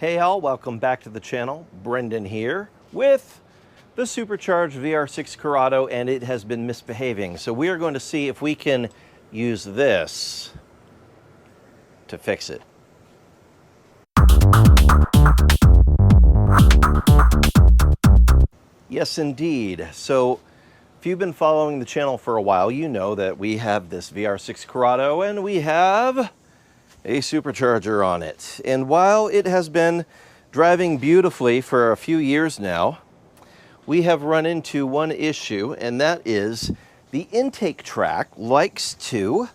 Hey all, welcome back to the channel. Brendan here with the supercharged VR6 Corrado, and it has been misbehaving. So we are going to see if we can use this to fix it. Yes, indeed. So if you've been following the channel for a while, you know that we have this VR6 Corrado and we have a supercharger on it. And while it has been driving beautifully for a few years now, we have run into one issue, and that is the intake track likes to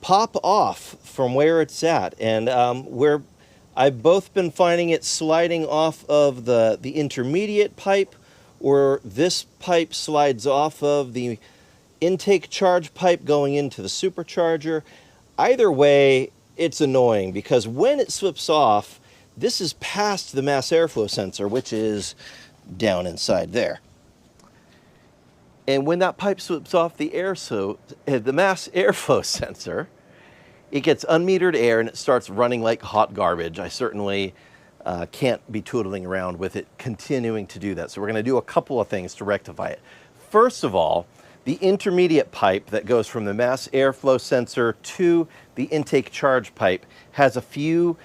pop off from where it's at. And I've both been finding it sliding off of the intermediate pipe, or this pipe slides off of the intake charge pipe going into the supercharger. Either way, it's annoying because when it slips off, this is past the mass airflow sensor, which is down inside there. And when that pipe slips off the mass airflow sensor, it gets unmetered air and it starts running like hot garbage. I certainly can't be tooling around with it continuing to do that. So we're going to do a couple of things to rectify it. First of all, the intermediate pipe that goes from the mass airflow sensor to the intake charge pipe has a few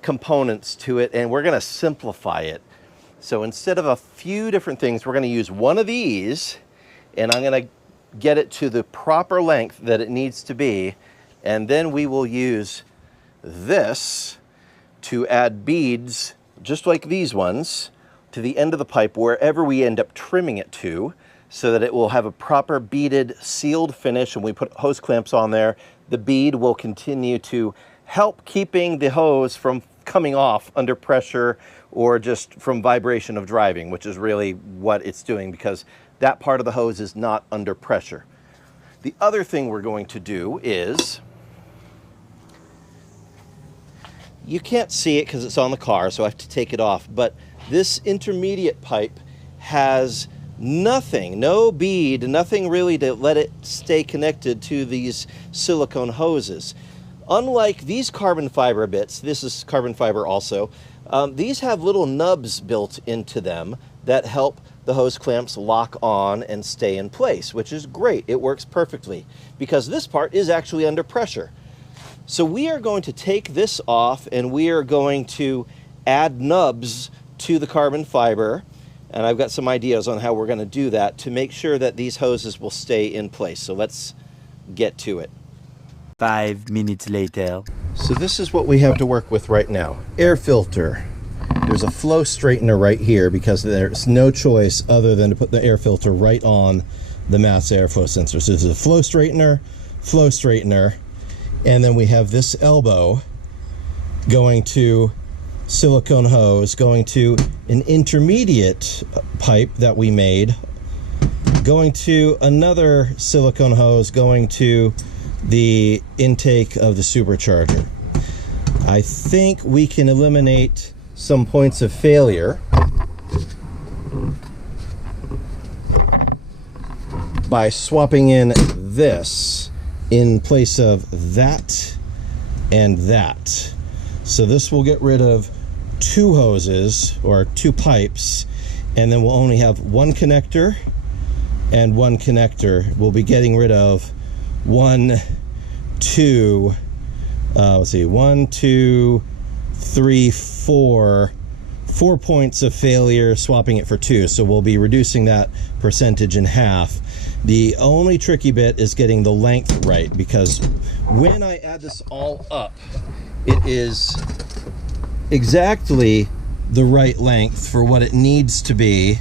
components to it, and we're going to simplify it. So instead of a few different things, we're going to use one of these, and I'm going to get it to the proper length that it needs to be, and then we will use this to add beads, just like these ones, to the end of the pipe wherever we end up trimming it to, so that it will have a proper beaded, sealed finish. And we put hose clamps on there. The bead will continue to help keeping the hose from coming off under pressure or just from vibration of driving, which is really what it's doing, because that part of the hose is not under pressure. The other thing we're going to do is, you can't see it because it's on the car, so I have to take it off, but this intermediate pipe has nothing, no bead, nothing really to let it stay connected to these silicone hoses. Unlike these carbon fiber bits, this is carbon fiber also, these have little nubs built into them that help the hose clamps lock on and stay in place, which is great. It works perfectly because this part is actually under pressure. So we are going to take this off and we are going to add nubs to the carbon fiber. And I've got some ideas on how we're going to do that to make sure that these hoses will stay in place. So let's get to it. 5 minutes later. So this is what we have to work with right now. Air filter. There's a flow straightener right here because there's no choice other than to put the air filter right on the mass airflow sensor. So this is a flow straightener, and then we have this elbow going to silicone hose, going to an intermediate pipe that we made, going to another silicone hose, going to the intake of the supercharger. I think we can eliminate some points of failure by swapping in this in place of that and that. So this will get rid of two hoses or two pipes, and then we'll only have one connector and one connector. We'll be getting rid of let's see, 1, 2, 3, 4 points of failure, swapping it for 2. So we'll be reducing that percentage in half. The only tricky bit is getting the length right, because when I add this all up, it is exactly the right length for what it needs to be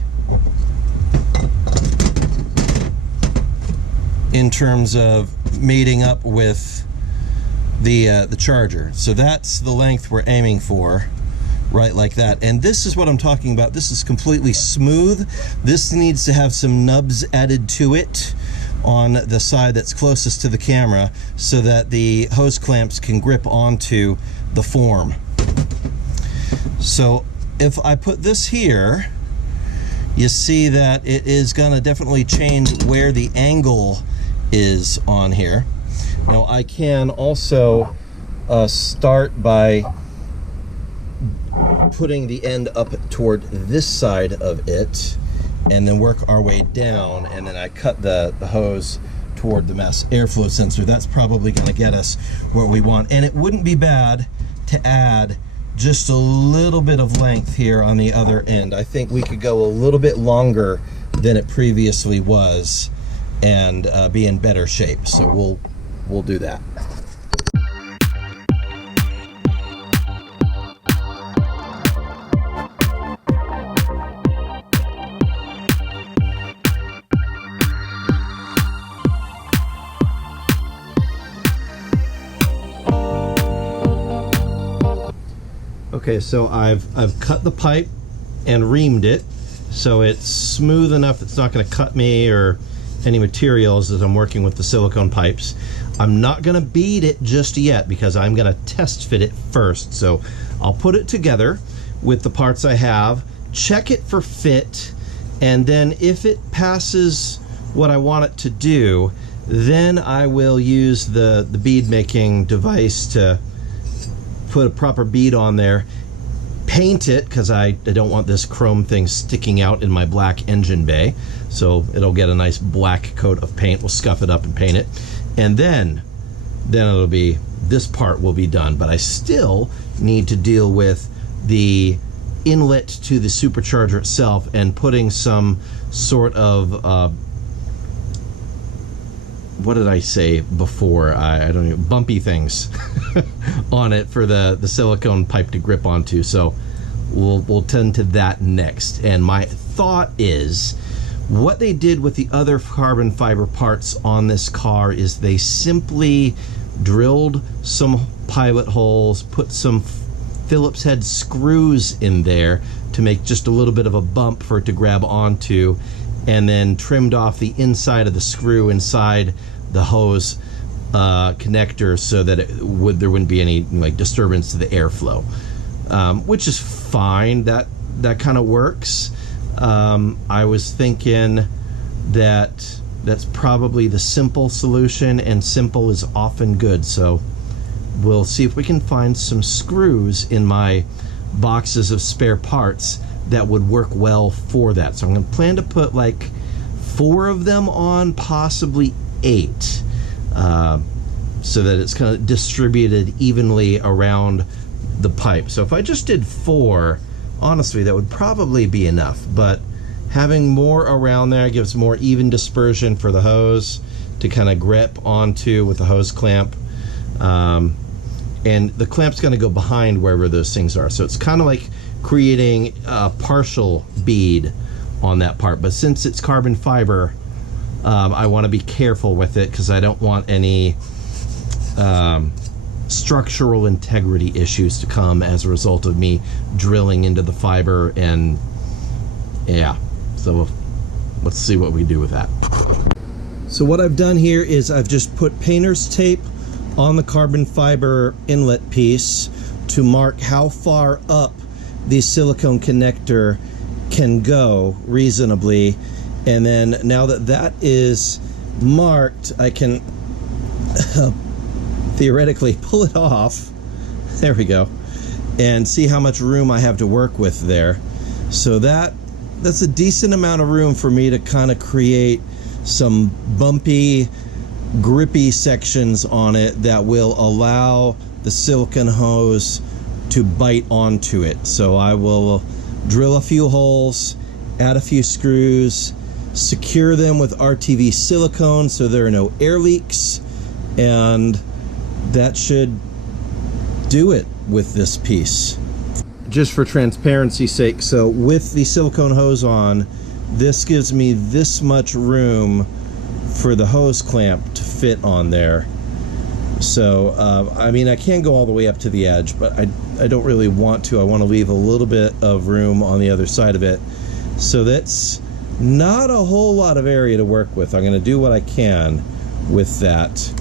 in terms of mating up with the charger. So that's the length we're aiming for, right like that. And this is what I'm talking about. This is completely smooth. This needs to have some nubs added to it on the side that's closest to the camera so that the hose clamps can grip onto the form. So if I put this here, you see that it is gonna definitely change where the angle is on here. Now I can also start by putting the end up toward this side of it, and then work our way down, and then I cut the hose toward the mass airflow sensor. That's probably going to get us where we want. And it wouldn't be bad to add just a little bit of length here on the other end. I think we could go a little bit longer than it previously was and be in better shape. So we'll do that. Okay, so I've cut the pipe and reamed it so it's smooth enough it's not going to cut me or any materials as I'm working with the silicone pipes. I'm not going to bead it just yet because I'm going to test fit it first. So I'll put it together with the parts I have, check it for fit, and then if it passes what I want it to do, then I will use the bead making device to put a proper bead on there, paint it, because I don't want this chrome thing sticking out in my black engine bay, so it'll get a nice black coat of paint. We'll scuff it up and paint it, and then it'll be, this part will be done. But I still need to deal with the inlet to the supercharger itself and putting some sort of what did I say before? I don't know, bumpy things on it for the silicone pipe to grip onto. So we'll tend to that next. And my thought is, what they did with the other carbon fiber parts on this car is they simply drilled some pilot holes, put some Phillips head screws in there to make just a little bit of a bump for it to grab onto, and then trimmed off the inside of the screw inside the hose connector so that there wouldn't be any like disturbance to the airflow, which is fine. That kind of works. I was thinking that that's probably the simple solution, and simple is often good. So we'll see if we can find some screws in my boxes of spare parts that would work well for that. So I'm going to plan to put like 4 of them on, possibly 8, so that it's kind of distributed evenly around the pipe. So if I just did 4, honestly, that would probably be enough. But having more around there gives more even dispersion for the hose to kind of grip onto with the hose clamp. And the clamp's going to go behind wherever those things are. So it's kind of like creating a partial bead on that part. But since it's carbon fiber, I want to be careful with it because I don't want any structural integrity issues to come as a result of me drilling into the fiber. And yeah, so let's see what we do with that. So what I've done here is I've just put painter's tape on the carbon fiber inlet piece to mark how far up the silicone connector can go reasonably, and then now that that is marked, I can theoretically pull it off, there we go, and see how much room I have to work with there. So that's a decent amount of room for me to kind of create some bumpy, grippy sections on it that will allow the silicone hose to bite onto it. So I will drill a few holes, add a few screws, secure them with RTV silicone so there are no air leaks, and that should do it with this piece. Just for transparency's sake, so with the silicone hose on, this gives me this much room for the hose clamp to fit on there. So I mean, I can go all the way up to the edge, but I don't really want to. I want to leave a little bit of room on the other side of it. So that's not a whole lot of area to work with. I'm going to do what I can with that.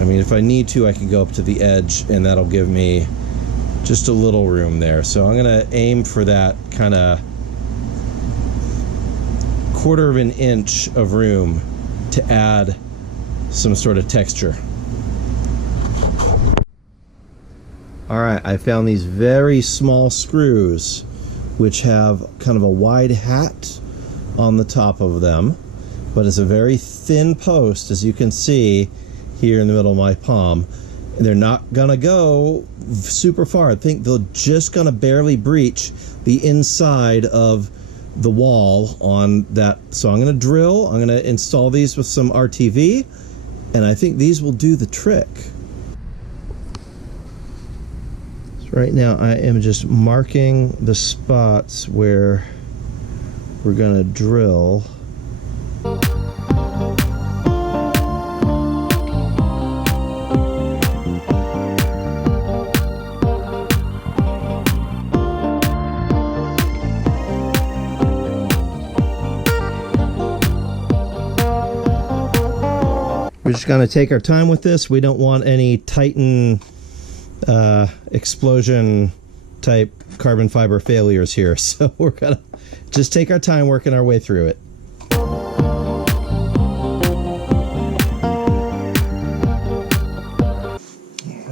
I mean, if I need to, I can go up to the edge, and that'll give me just a little room there. So I'm going to aim for that kind of 1/4 of an inch of room to add some sort of texture. All right, I found these very small screws which have kind of a wide hat on the top of them, but it's a very thin post, as you can see here in the middle of my palm. They're not gonna go super far. I think they're just gonna barely breach the inside of the wall on that. So I'm gonna drill, I'm gonna install these with some RTV, and I think these will do the trick. So right now I am just marking the spots where we're gonna drill. We're just going to take our time with this. We don't want any Titan explosion type carbon fiber failures here. So we're going to just take our time working our way through it. All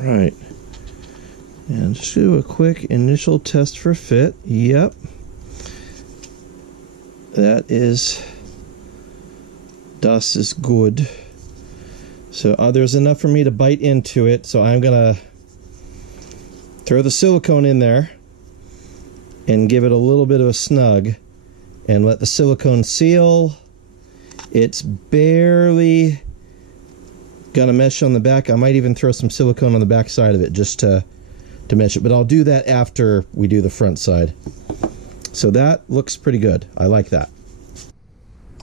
right. And just do a quick initial test for fit. Yep. Das is good. So there's enough for me to bite into it, so I'm gonna throw the silicone in there and give it a little bit of a snug and let the silicone seal. It's barely gonna mesh on the back. I might even throw some silicone on the back side of it just to mesh it, but I'll do that after we do the front side. So that looks pretty good. I like that.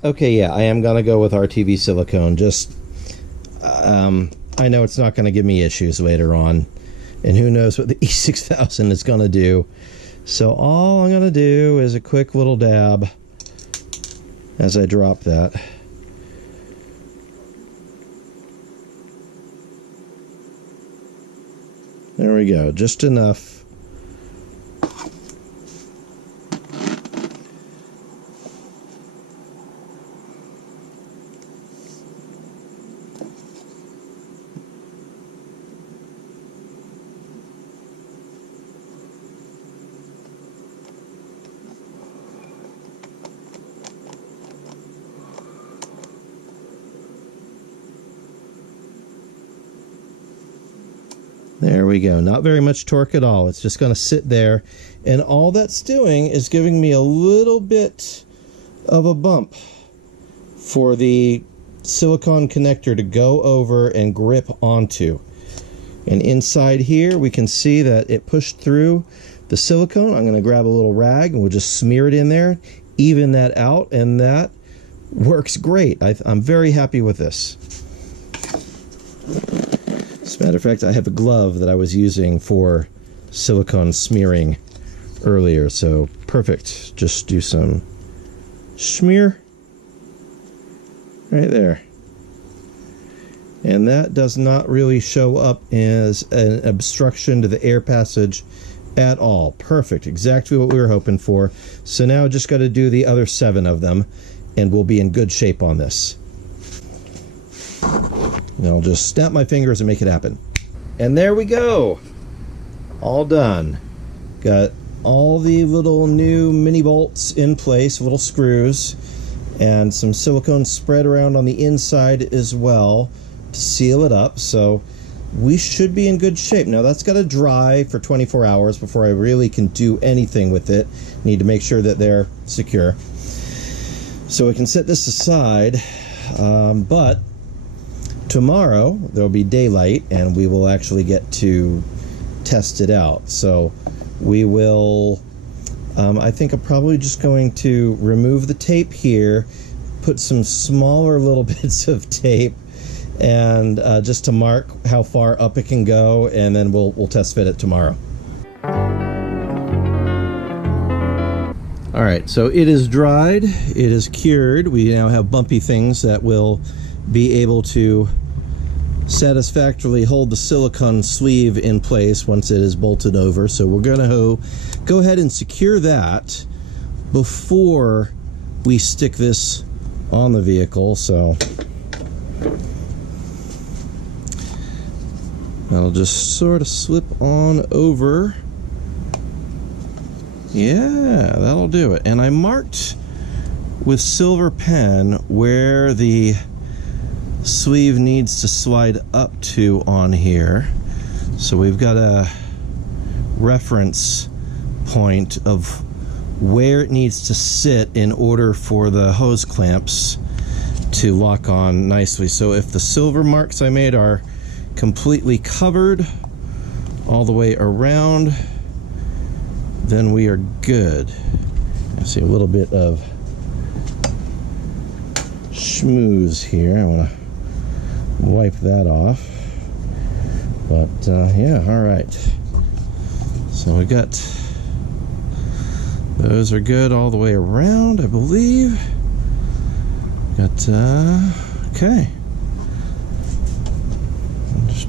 Okay, yeah, I am gonna go with RTV silicone. Just I know it's not going to give me issues later on, and who knows what the E6000 is going to do. So all I'm going to do is a quick little dab as I drop that. There we go, just enough. There we go. Not very much torque at all. It's just going to sit there. And all that's doing is giving me a little bit of a bump for the silicone connector to go over and grip onto. And inside here, we can see that it pushed through the silicone. I'm going to grab a little rag and we'll just smear it in there, even that out, and that works great. I'm very happy with this. As a matter of fact, I have a glove that I was using for silicone smearing earlier, so perfect. Just do some smear right there. And that does not really show up as an obstruction to the air passage at all. Perfect, exactly what we were hoping for. So now just got to do the other 7 of them, and we'll be in good shape on this. And I'll just snap my fingers and make it happen. And there we go. All done. Got all the little new mini bolts in place, little screws, and some silicone spread around on the inside as well to seal it up. So we should be in good shape. Now that's got to dry for 24 hours before I really can do anything with it. Need to make sure that they're secure. So we can set this aside, but tomorrow there'll be daylight and we will actually get to test it out. So we will, I think I'm probably just going to remove the tape here, put some smaller little bits of tape, and just to mark how far up it can go, and then we'll test fit it tomorrow. All right, so it is dried, it is cured. We now have bumpy things that will be able to satisfactorily hold the silicone sleeve in place once it is bolted over. So we're going to go ahead and secure that before we stick this on the vehicle. So That'll just sort of slip on over. Yeah, that'll do it. And I marked with silver pen where the sleeve needs to slide up to on here. So we've got a reference point of where it needs to sit in order for the hose clamps to lock on nicely. So if the silver marks I made are completely covered all the way around, then we are good. I see a little bit of schmooze here. I want to wipe that off. But yeah, all right. So we got those are good all the way around, I believe. Got okay. Just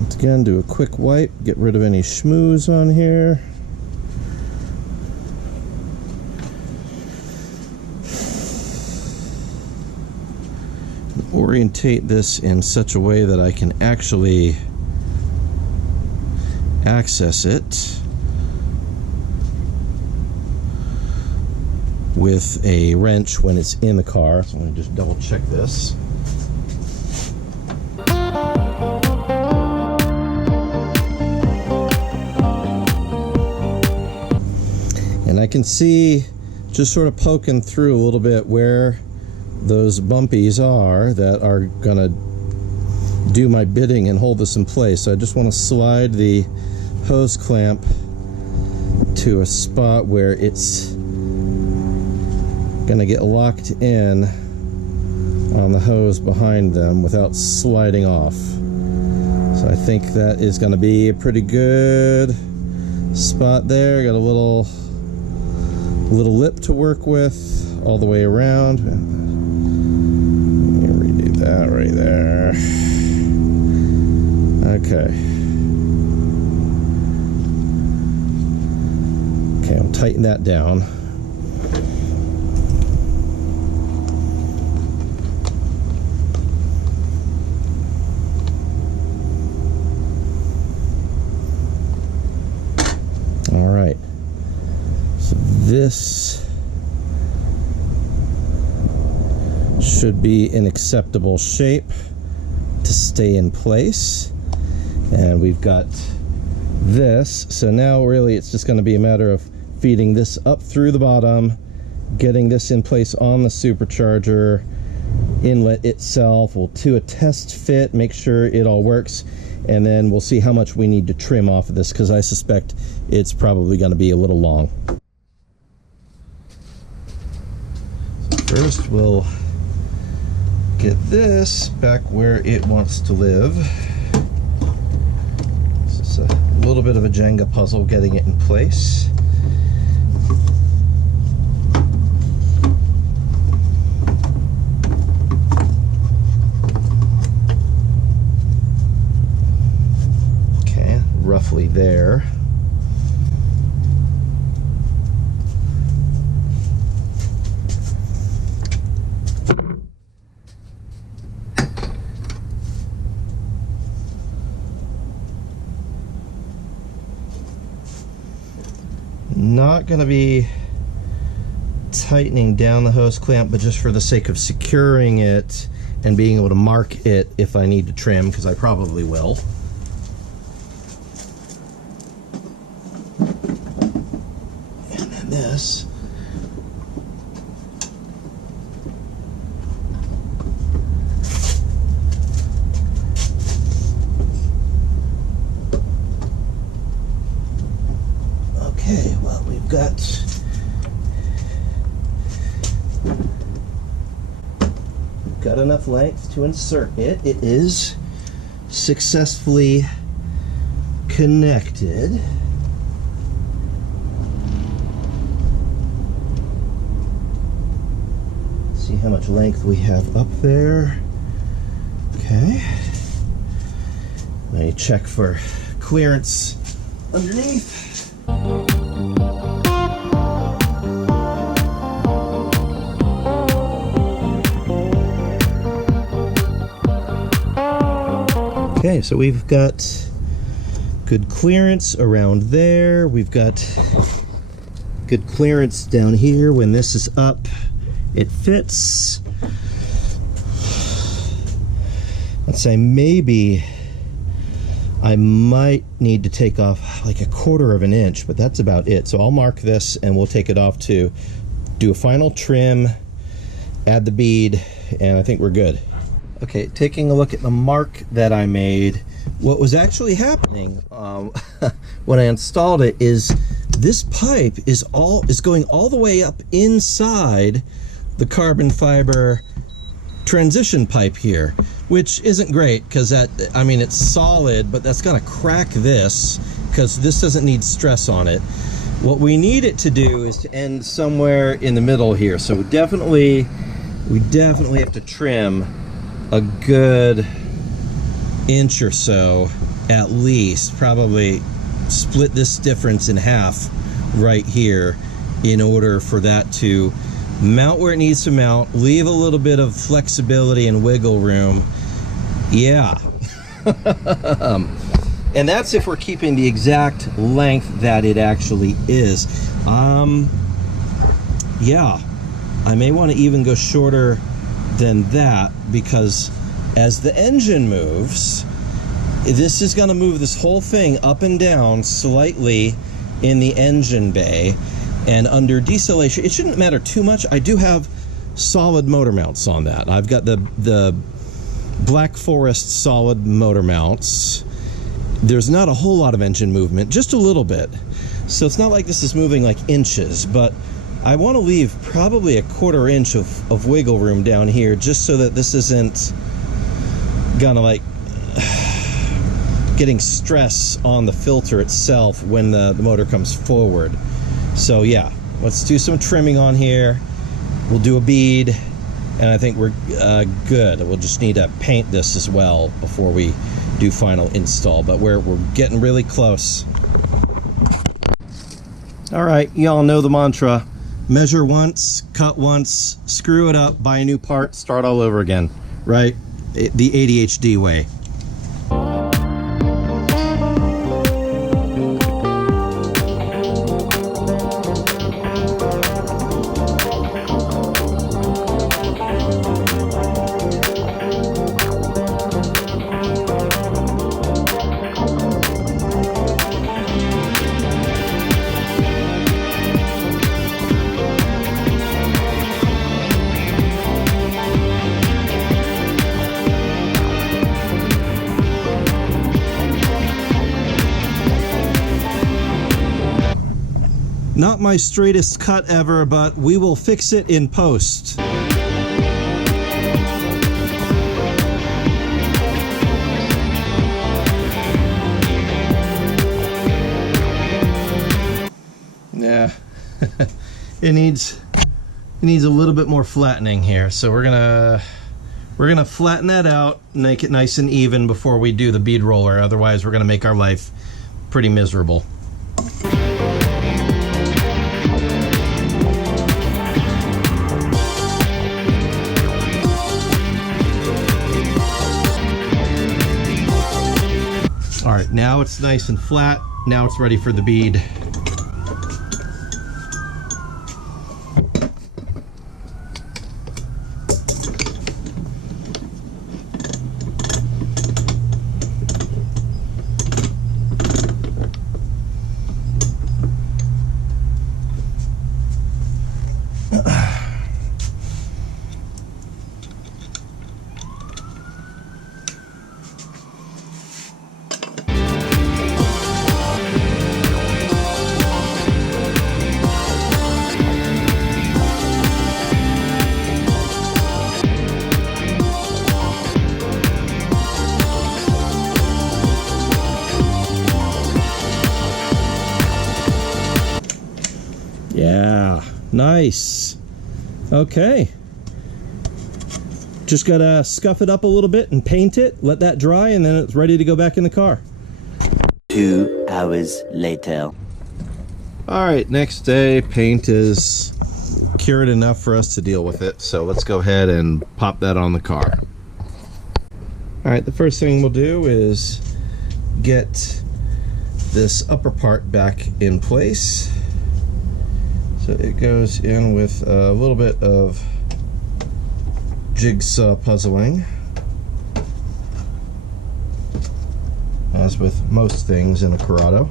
once again do a quick wipe, get rid of any schmooze on here. Orientate this in such a way that I can actually access it with a wrench when it's in the car. So I'm going to just double check this. And I can see just sort of poking through a little bit where those bumpies are that are gonna do my bidding and hold this in place. So I just want to slide the hose clamp to a spot where it's gonna get locked in on the hose behind them without sliding off. So I think that is gonna be a pretty good spot there. Got a little lip to work with all the way around. That right there. Okay. Okay, I'll tighten that down. All right. So this should be an acceptable shape to stay in place. And we've got this, so now really it's just going to be a matter of feeding this up through the bottom, getting this in place on the supercharger inlet itself. We'll do a test fit, make sure it all works, and then we'll see how much we need to trim off of this, because I suspect it's probably going to be a little long. So first we'll get this back where it wants to live. This is a little bit of a Jenga puzzle getting it in place. Okay, roughly there. Not going to be tightening down the hose clamp, but just for the sake of securing it and being able to mark it if I need to trim, because I probably will. And then this. Okay, well, we've got enough length to insert it. It is successfully connected. See how much length we have up there. Okay. Let me check for clearance underneath. Okay, so we've got good clearance around there. We've got good clearance down here. When this is up, it fits. Let's say maybe I might need to take off like 1/4 of an inch, but that's about it. So I'll mark this and we'll take it off to do a final trim, add the bead, and I think we're good. Okay, taking a look at the mark that I made, what was actually happening when I installed it is this pipe is going all the way up inside the carbon fiber transition pipe here, which isn't great because that, I mean, it's solid, but that's gonna crack this because this doesn't need stress on it. What we need it to do is to end somewhere in the middle here. So we definitely have to trim a good inch or so at least, probably split this difference in half right here in order for that to mount where it needs to mount, leave a little bit of flexibility and wiggle room. Yeah. And that's if we're keeping the exact length that it actually is. Yeah, I may want to even go shorter than that because as the engine moves, this is going to move this whole thing up and down slightly in the engine bay. And under deceleration, it shouldn't matter too much. I do have solid motor mounts on that. I've got the Black Forest solid motor mounts. There's not a whole lot of engine movement, just a little bit. So it's not like this is moving like inches, but I want to leave probably 1/4 inch of wiggle room down here just so that this isn't gonna like getting stress on the filter itself when the motor comes forward. So yeah, let's do some trimming on here. We'll do a bead, and I think we're good. We'll just need to paint this as well before we do final install, but we're getting really close. All right, y'all know the mantra. Measure once, cut once, screw it up, buy a new part, start all over again, right? The ADHD way. Not my straightest cut ever, but we will fix it in post. Yeah, it needs a little bit more flattening here, so we're gonna flatten that out, make it nice and even before we do the bead roller. Otherwise, we're gonna make our life pretty miserable. All right, now it's nice and flat. Now it's ready for the bead. Yeah, nice. Okay. Just gotta scuff it up a little bit and paint it, let that dry, and then it's ready to go back in the car. 2 hours later. All right, next day, paint is cured enough for us to deal with it. So let's go ahead and pop that on the car. All right, the first thing we'll do is get this upper part back in place. So it goes in with a little bit of jigsaw puzzling, as with most things in a Corrado.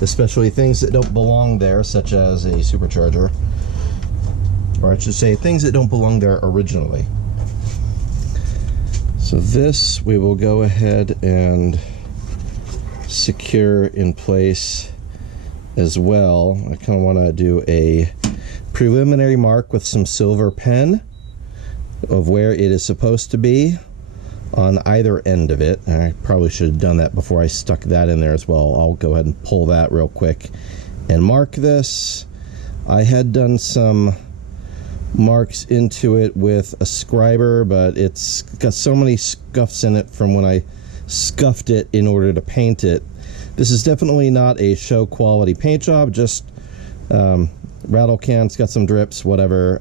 Especially things that don't belong there, such as a supercharger, or I should say things that don't belong there originally. So this we will go ahead and secure in place as well. I kind of want to do a preliminary mark with some silver pen of where it is supposed to be on either end of it. I probably should have done that before I stuck that in there as well. I'll go ahead and pull that real quick and mark this. I had done some marks into it with a scriber, but it's got so many scuffs in it from when I scuffed it in order to paint it. This is definitely not a show quality paint job, just rattle can. It's got some drips, whatever.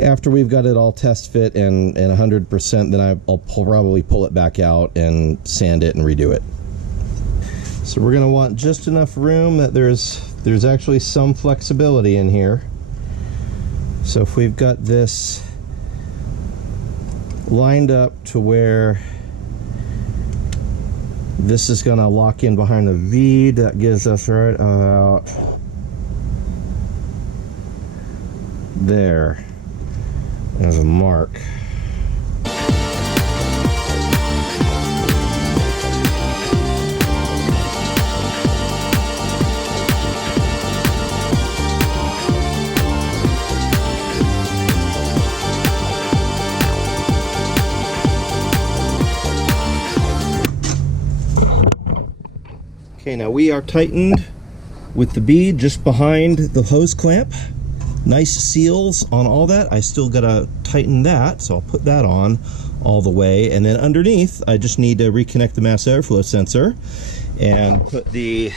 After we've got it all test fit and 100%, then I'll probably pull it back out and sand it and redo it. So we're gonna want just enough room that there's actually some flexibility in here. So if we've got this lined up to where this is gonna lock in behind the bead, that gives us right about there as a mark. Okay, now we are tightened with the bead just behind the hose clamp. Nice seals on all that. I still gotta tighten that, so I'll put that on all the way. And then underneath, I just need to reconnect the mass airflow sensor and put the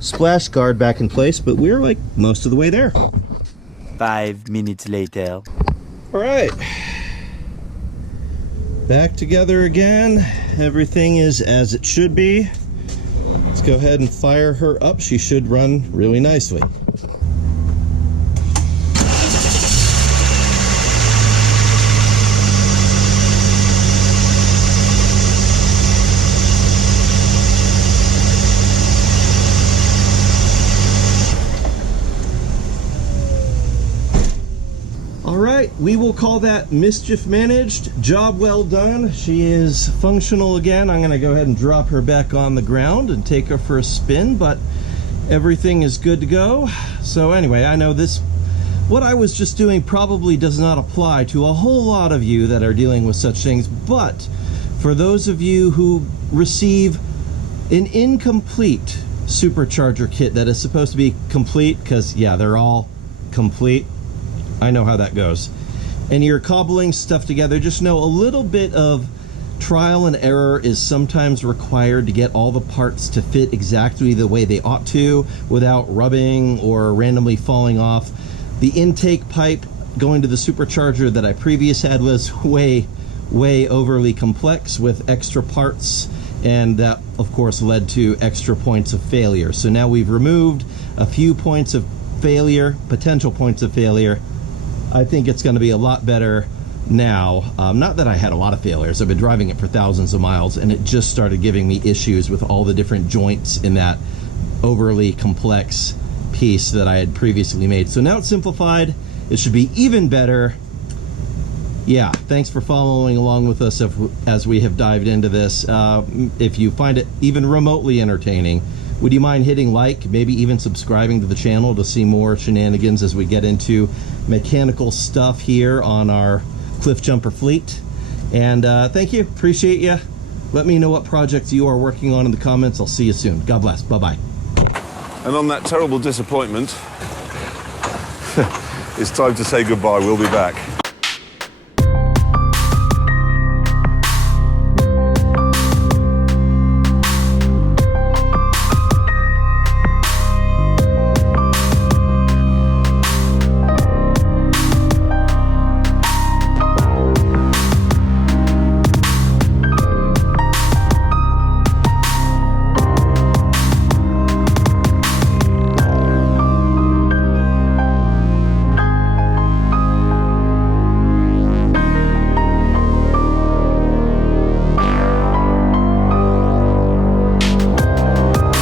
splash guard back in place, but we're like most of the way there. 5 minutes later. All right, back together again. Everything is as it should be. Let's go ahead and fire her up. She should run really nicely. Alright, we will call that mischief managed. Job well done. She is functional again. I'm going to go ahead and drop her back on the ground and take her for a spin, but everything is good to go. So anyway, I know what I was just doing probably does not apply to a whole lot of you that are dealing with such things, but for those of you who receive an incomplete supercharger kit that is supposed to be complete, because yeah, they're all complete, I know how that goes, and you're cobbling stuff together, just know a little bit of trial and error is sometimes required to get all the parts to fit exactly the way they ought to without rubbing or randomly falling off. The intake pipe going to the supercharger that I previously had was way overly complex with extra parts, and that of course led to extra points of failure. So now we've removed a few points of failure, potential points of failure. I think it's going to be a lot better now. Not that I had a lot of failures. I've been driving it for thousands of miles, and it just started giving me issues with all the different joints in that overly complex piece that I had previously made. So now it's simplified. It should be even better. Yeah, thanks for following along with us as we have dived into this. If you find it even remotely entertaining, would you mind hitting like, maybe even subscribing to the channel to see more shenanigans as we get into mechanical stuff here on our cliff jumper fleet? And thank you, appreciate you. Let me know what projects you are working on in the comments. I'll see you soon. God bless, bye-bye. And on that terrible disappointment, it's time to say goodbye. We'll be back.